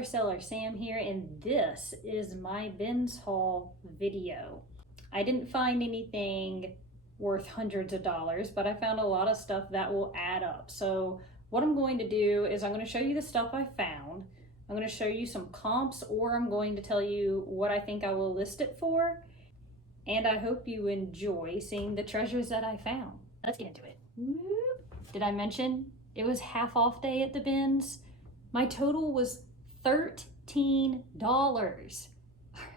Seller Sam here, and this is my bins haul video. I didn't find anything worth hundreds of dollars, but I found a lot of stuff that will add up. So what I'm going to do is I'm going to show you the stuff I found. I'm going to show you some comps, or I'm going to tell you what I think I will list it for. And I hope you enjoy seeing the treasures that I found. Let's get into it. Did I mention it was half off day at the bins? My total was $13.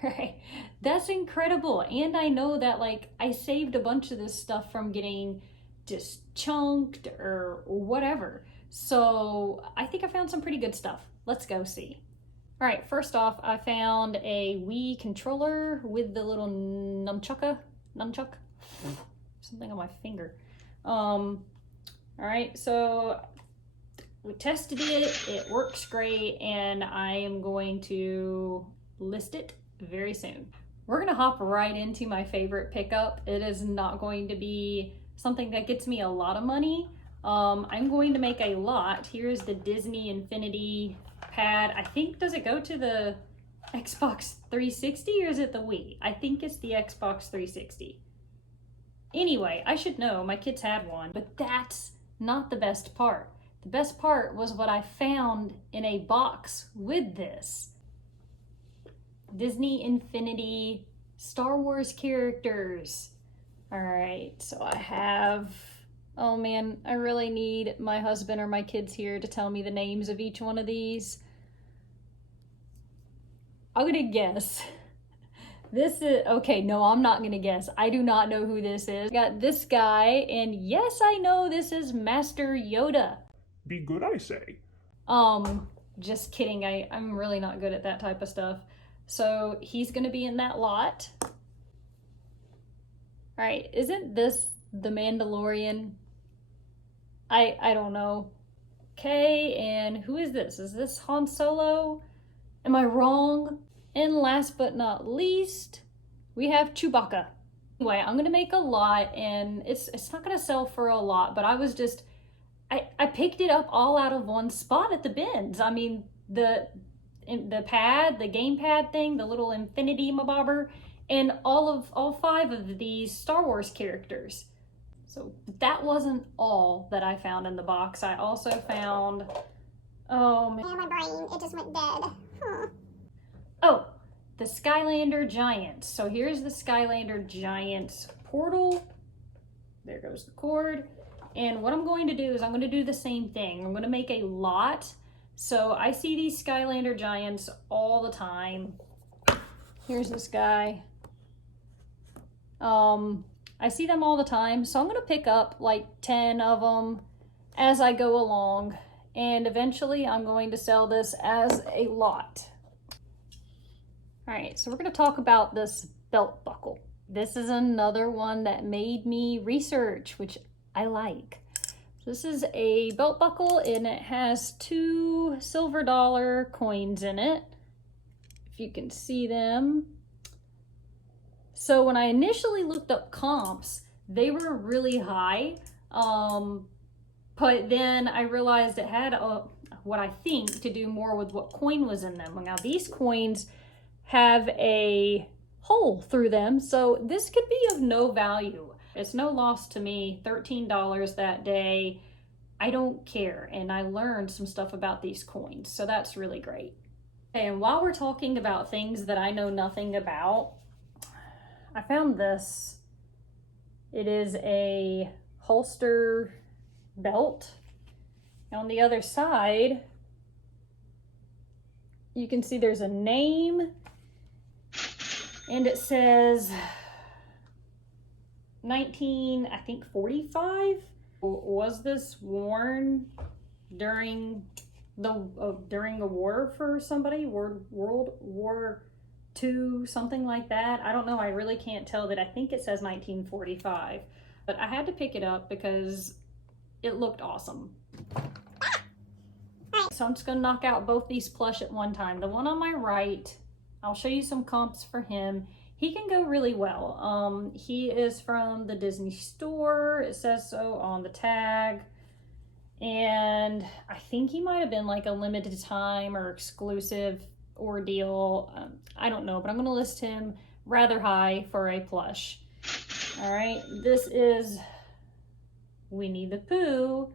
Alright, that's incredible. And I know that I saved a bunch of this stuff from getting just chunked or whatever. So I think I found some pretty good stuff. Let's go see. Alright, first off, I found a Wii controller with the little nunchuck, something on my finger. Alright, so we tested it, it works great, and I am going to list it very soon. We're gonna hop right into my favorite pickup. It is not going to be something that gets me a lot of money. I'm going to make a lot. Here's the Disney Infinity pad. I think, does it go to the Xbox 360 or is it the Wii? I think it's the Xbox 360. Anyway, I should know, my kids had one, but that's not the best part. The best part was what I found in a box with this. Disney Infinity Star Wars characters. All right, so I have, oh man, I really need my husband or my kids here to tell me the names of each one of these. I'm gonna guess. This is, okay, no, I'm not gonna guess. I do not know who this is. I got this guy, and yes, I know this is Master Yoda. Be good, I say. Just kidding. I'm really not good at that type of stuff. So he's gonna be in that lot. All right, isn't this the Mandalorian? I don't know. Okay, and who is this? Is this Han Solo? Am I wrong? And last but not least, we have Chewbacca. Anyway, I'm gonna make a lot, and it's not gonna sell for a lot, but I was just, I picked it up all out of one spot at the bins. I mean, the pad, the gamepad thing, the little infinity mabobber, and all 5 of these Star Wars characters. So that wasn't all that I found in the box. I also found, oh man, my brain, it just went dead. Oh, the Skylander Giants. So here's the Skylander Giants portal. There goes the cord. And what I'm going to do is I'm going to do the same thing. I'm going to make a lot. So I see these Skylander Giants all the time. Here's this guy. I see them all the time. So I'm going to pick up like 10 of them as I go along. And eventually I'm going to sell this as a lot. All right, so we're going to talk about this belt buckle. This is another one that made me research, which I like. So this is a belt buckle, and it has 2 silver dollar coins in it, if you can see them. So when I initially looked up comps, they were really high, but then I realized it had what I think to do more with what coin was in them. Now these coins have a hole through them, so this could be of no value. It's no loss to me. $13 that day. I don't care, and I learned some stuff about these coins, so that's really great. Okay, and while we're talking about things that I know nothing about, I found this. It is a holster belt. On the other side, you can see there's a name, and it says 1945. Was this worn during a war for somebody? World War II, something like that? I don't know. I really can't tell that. I think it says 1945, but I had to pick it up because it looked awesome. So I'm just gonna knock out both these plush at one time. The one on my right, I'll show you some comps for him. He can go really well. He is from the Disney store. It says so on the tag. And I think he might have been like a limited time or exclusive ordeal. I don't know, but I'm going to list him rather high for a plush. All right, this is Winnie the Pooh.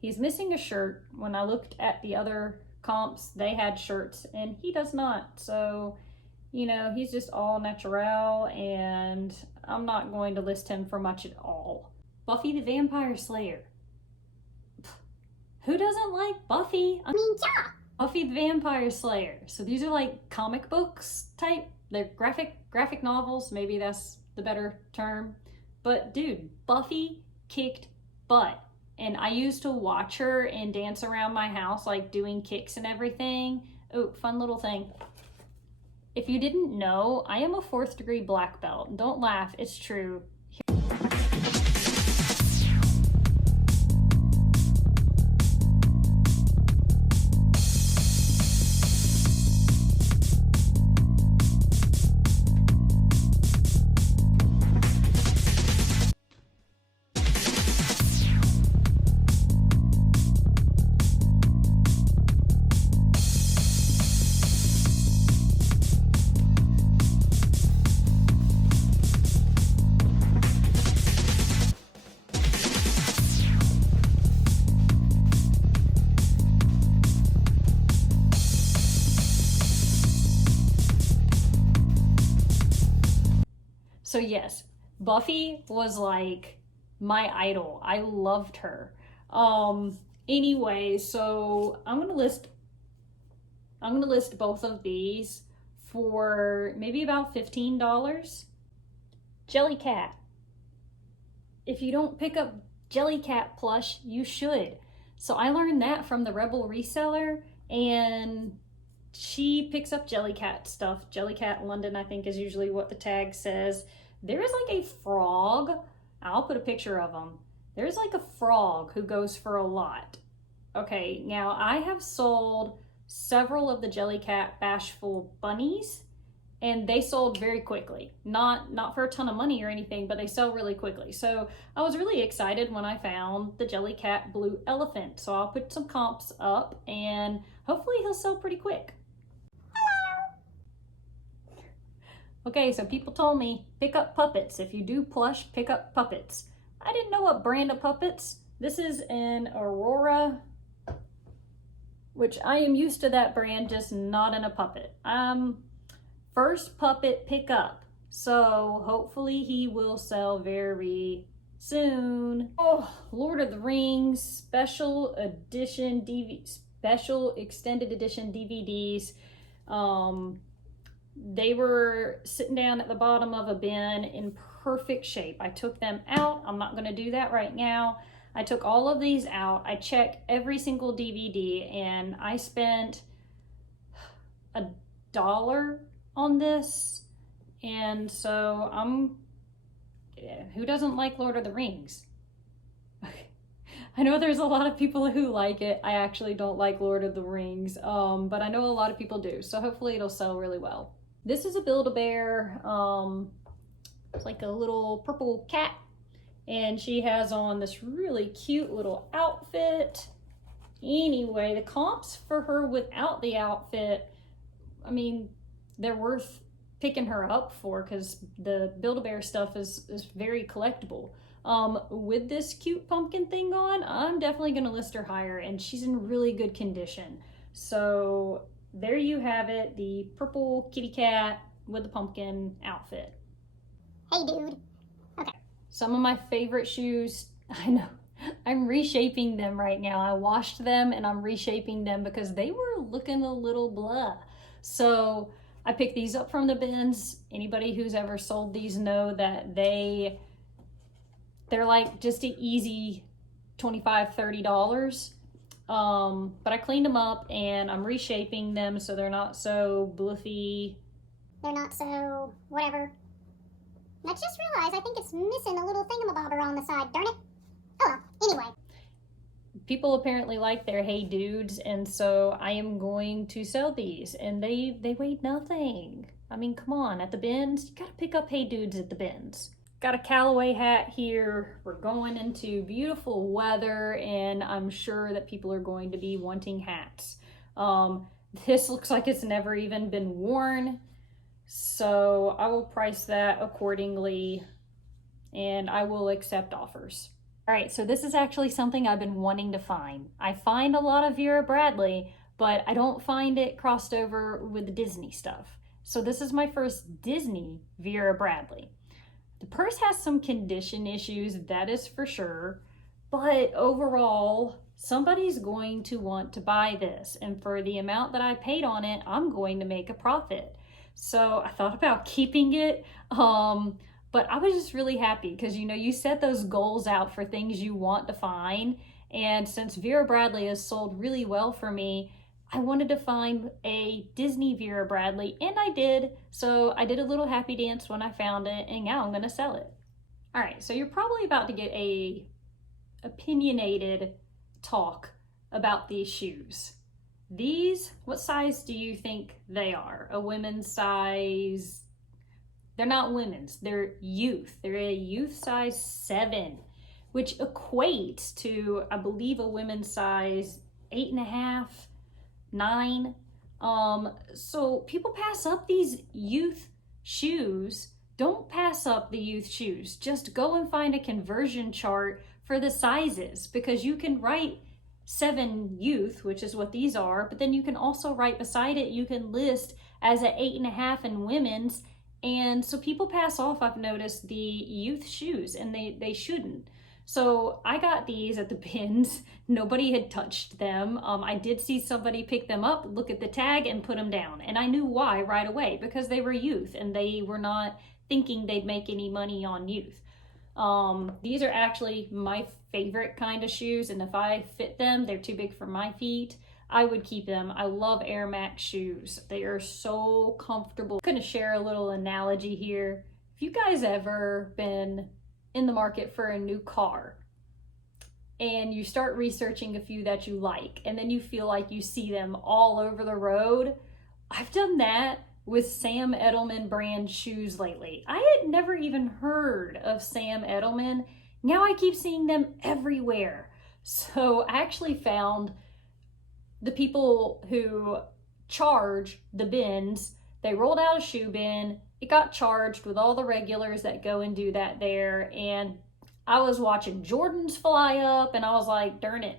He's missing a shirt. When I looked at the other comps, they had shirts and he does not. So, you know, he's just all natural, and I'm not going to list him for much at all. Buffy the Vampire Slayer. Who doesn't like Buffy? I mean, yeah. Buffy the Vampire Slayer. So these are like comic books type. They're graphic novels. Maybe that's the better term. But dude, Buffy kicked butt. And I used to watch her and dance around my house, like doing kicks and everything. Oh, fun little thing. If you didn't know, I am a 4th degree black belt. Don't laugh, it's true. So yes, Buffy was like my idol. I loved her. Anyway, so I'm gonna list both of these for maybe about $15. Jellycat. If you don't pick up Jellycat plush, you should. So I learned that from the Rebel Reseller, and she picks up Jellycat stuff. Jellycat London, I think, is usually what the tag says. There is like a frog. I'll put a picture of him. There's like a frog who goes for a lot. Okay, now I have sold several of the Jellycat Bashful bunnies, and they sold very quickly. Not for a ton of money or anything, but they sell really quickly. So I was really excited when I found the Jellycat Blue Elephant. So I'll put some comps up, and hopefully he'll sell pretty quick. Okay, so people told me, pick up puppets. If you do plush, pick up puppets. I didn't know what brand of puppets. This is an Aurora, which I am used to that brand, just not in a puppet. First puppet pickup. So hopefully he will sell very soon. Oh, Lord of the Rings special extended edition DVDs. They were sitting down at the bottom of a bin in perfect shape. I took them out. I'm not going to do that right now. I took all of these out. I checked every single DVD, and I spent $1 on this. And so who doesn't like Lord of the Rings? I know there's a lot of people who like it. I actually don't like Lord of the Rings, but I know a lot of people do. So hopefully it'll sell really well. This is a Build-A-Bear. It's like a little purple cat, and she has on this really cute little outfit. Anyway, the comps for her without the outfit, I mean, they're worth picking her up for, because the Build-A-Bear stuff is very collectible. With this cute pumpkin thing on, I'm definitely going to list her higher, and she's in really good condition. So there you have it, the purple kitty cat with the pumpkin outfit. Hey, dude. Okay. Some of my favorite shoes, I know, I'm reshaping them right now. I washed them and I'm reshaping them because they were looking a little blah. So I picked these up from the bins. Anybody who's ever sold these know that they're like just an easy $25, $30. But I cleaned them up and I'm reshaping them so they're not so bluffy. They're not so whatever. I just realized I think it's missing a little thingamabobber on the side, darn it. Oh well, anyway. People apparently like their Hey Dudes, and so I am going to sell these, and they weigh nothing. I mean, come on, at the bins, you gotta pick up Hey Dudes at the bins. Got a Callaway hat here. We're going into beautiful weather, and I'm sure that people are going to be wanting hats. This looks like it's never even been worn, so I will price that accordingly, and I will accept offers. All right, so this is actually something I've been wanting to find. I find a lot of Vera Bradley, but I don't find it crossed over with the Disney stuff. So this is my first Disney Vera Bradley. The purse has some condition issues, that is for sure, but overall, somebody's going to want to buy this, and for the amount that I paid on it, I'm going to make a profit. So I thought about keeping it, but I was just really happy because, you know, you set those goals out for things you want to find, and since Vera Bradley has sold really well for me, I wanted to find a Disney Vera Bradley, and I did. So I did a little happy dance when I found it, and now I'm gonna sell it. All right, so you're probably about to get a opinionated talk about these shoes. These, what size do you think they are? A women's size? They're not women's, they're youth. They're a youth size 7, which equates to, I believe, a women's size 8.5. 9. So people pass up these youth shoes. Don't pass up the youth shoes. Just go and find a conversion chart for the sizes, because you can write 7 youth, which is what these are, but then you can also write beside it, you can list as a 8.5 in women's. And so people pass off, I've noticed, the youth shoes, and they shouldn't. So I got these at the bins. Nobody had touched them. I did see somebody pick them up, look at the tag, and put them down. And I knew why right away, because they were youth and they were not thinking they'd make any money on youth. These are actually my favorite kind of shoes, and if I fit them, they're too big for my feet, I would keep them. I love Air Max shoes. They are so comfortable. I'm gonna share a little analogy here. If you guys ever been in the market for a new car and you start researching a few that you like, and then you feel like you see them all over the road, I've done that with Sam Edelman brand shoes lately. I had never even heard of Sam Edelman. Now I keep seeing them everywhere. So I actually found the people who charge the bins. They rolled out a shoe bin. It got charged with all the regulars that go and do that there. And I was watching Jordans fly up, and I was like, darn it,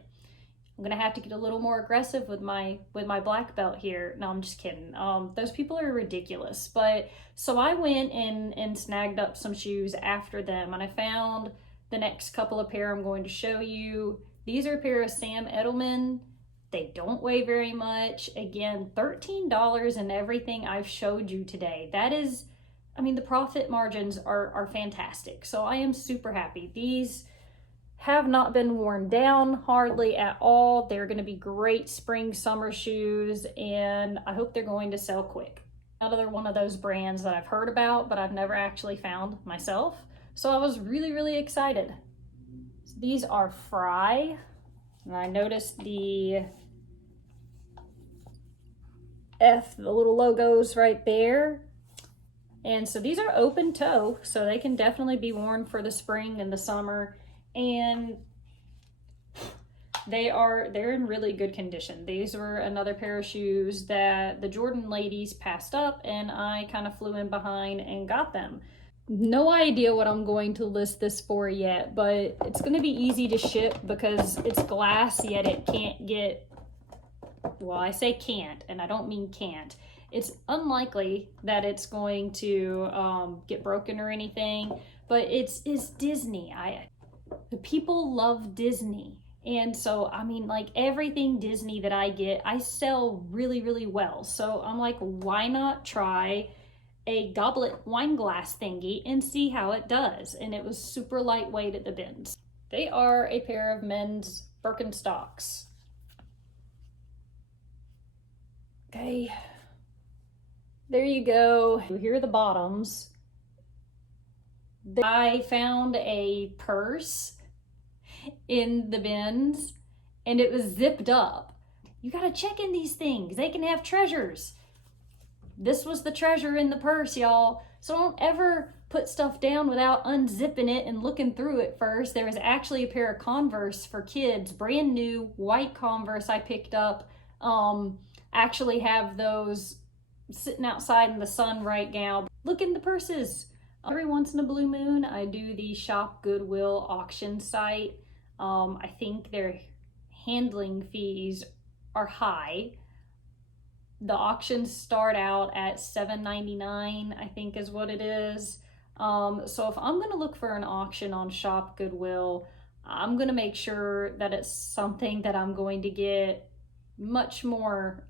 I'm gonna have to get a little more aggressive with my black belt here. No, I'm just kidding. Those people are ridiculous. But so I went and snagged up some shoes after them, and I found the next couple of pair I'm going to show you. These are a pair of Sam Edelman. They don't weigh very much. Again, $13 in everything I've showed you today. That is, I mean, the profit margins are fantastic. So I am super happy. These have not been worn down hardly at all. They're going to be great spring, summer shoes, and I hope they're going to sell quick. Another one of those brands that I've heard about, but I've never actually found myself. So I was really, really excited. So these are Fry, and I noticed the the little logos right there. And so these are open toe, so they can definitely be worn for the spring and the summer. And they're in really good condition. These were another pair of shoes that the Jordan ladies passed up, and I kind of flew in behind and got them. No idea what I'm going to list this for yet, but it's going to be easy to ship because it's glass, yet it can't get, well, I say can't, and I don't mean can't. It's unlikely that it's going to get broken or anything, but it's Disney. The people love Disney. And so, I mean, like everything Disney that I get, I sell really, really well. So I'm like, why not try a goblet wine glass thingy and see how it does? And it was super lightweight at the bins. They are a pair of men's Birkenstocks. Okay, there you go. Here are the bottoms. I found a purse in the bins and it was zipped up. You gotta check in these things. They can have treasures. This was the treasure in the purse, y'all. So don't ever put stuff down without unzipping it and looking through it first. There was actually a pair of Converse for kids, brand new white Converse I picked up. Actually have those sitting outside in the sun right now. Look in the purses. Every once in a blue moon, I do the Shop Goodwill auction site. I think their handling fees are high. The auctions start out at $7.99, I think is what it is. So if I'm gonna look for an auction on Shop Goodwill, I'm gonna make sure that it's something that I'm going to get much more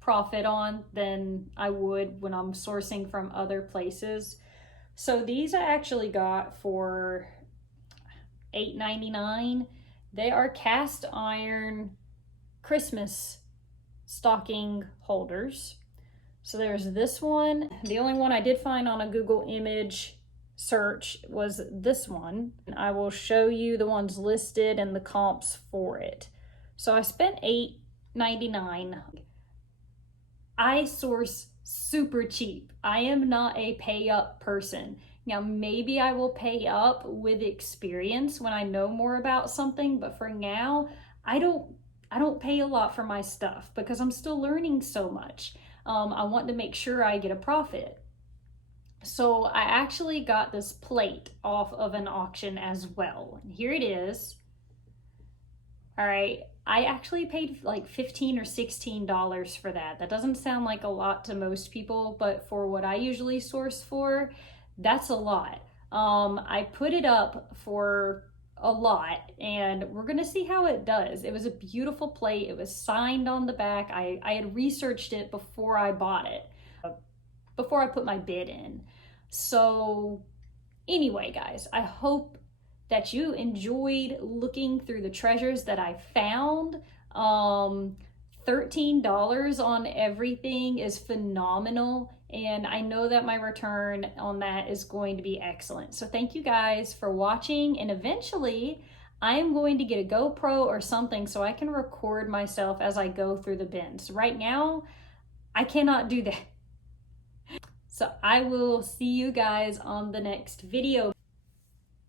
profit on than I would when I'm sourcing from other places. So these I actually got for $8.99. They are cast iron Christmas stocking holders. So there's this one. The only one I did find on a Google image search was this one. I will show you the ones listed and the comps for it. So I spent $8.99. I source super cheap. I am not a pay up person. Now, maybe I will pay up with experience when I know more about something, but for now, I don't pay a lot for my stuff because I'm still learning so much. I want to make sure I get a profit. So I actually got this plate off of an auction as well. Here it is. All right, I actually paid like $15 or $16 for that. That doesn't sound like a lot to most people, but for what I usually source for, that's a lot. I put it up for a lot and we're gonna see how it does. It was a beautiful plate. It was signed on the back. I had researched it before I bought it, before I put my bid in. So anyway, guys, I hope that you enjoyed looking through the treasures that I found. $13 on everything is phenomenal, and I know that my return on that is going to be excellent. So thank you guys for watching, and eventually I am going to get a GoPro or something so I can record myself as I go through the bins. Right now, I cannot do that. So I will see you guys on the next video.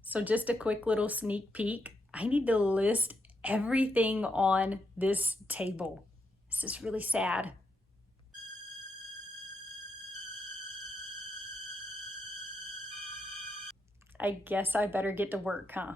So just a quick little sneak peek. I need to list everything on this table. This is really sad. I guess I better get to work, huh?